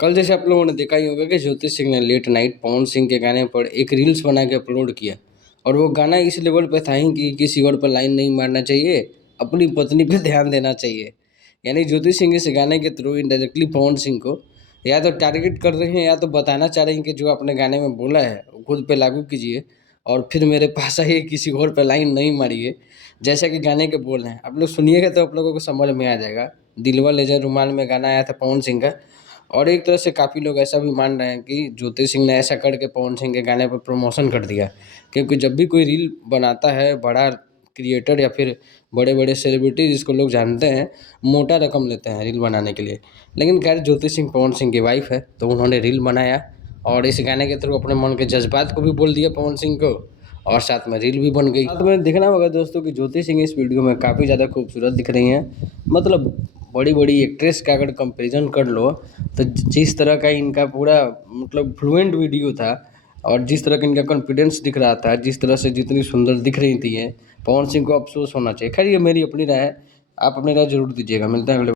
कल जैसे आप लोगों ने देखा ही होगा कि ज्योति सिंह ने लेट नाइट पवन सिंह के गाने पर एक रील्स बना के अपलोड किया। और वो गाना इस लेवल पे था ही कि किसी और पर लाइन नहीं मारना चाहिए, अपनी पत्नी पे ध्यान देना चाहिए। यानी ज्योति सिंह इस गाने के थ्रू इनडायरेक्टली पवन सिंह को या तो टारगेट कर रहे हैं या तो बताना चाह रहे हैं कि जो आपने गाने में बोला है वो खुद पे लागू कीजिए और फिर मेरे पास आइए, किसी और पे लाइन नहीं मारिए। जैसा कि गाने के बोल हैं, आप लोग सुनिएगा तो आप लोगों को समझ में आ जाएगा। दिलवा ले जा रुमाल में गाना आया था पवन सिंह का। और एक तरह से काफ़ी लोग ऐसा भी मान रहे हैं कि ज्योति सिंह ने ऐसा करके पवन सिंह के गाने पर प्रमोशन कर दिया, क्योंकि जब भी कोई रील बनाता है बड़ा क्रिएटर या फिर बड़े बड़े सेलिब्रिटी जिसको लोग जानते हैं, मोटा रकम लेते हैं रील बनाने के लिए। लेकिन खैर ज्योति सिंह पवन सिंह की वाइफ है तो उन्होंने रील बनाया और इस गाने के थ्रू अपने मन के जज्बात को भी बोल दिया पवन सिंह को, और साथ में रील भी बन गई। साथ में देखना होगा दोस्तों कि ज्योति सिंह इस वीडियो में काफ़ी ज़्यादा खूबसूरत दिख रही हैं। मतलब बड़ी बड़ी एक्ट्रेस का अगर कंपैरिजन कर लो तो जिस तरह का इनका पूरा मतलब फ्लुएंट वीडियो था और जिस तरह का इनका कॉन्फिडेंस दिख रहा था, जिस तरह से जितनी सुंदर दिख रही थी ये, पवन सिंह को अफसोस होना चाहिए। खैर ये मेरी अपनी राय है, आप अपनी राय जरूर दीजिएगा। मिलते हैं अगले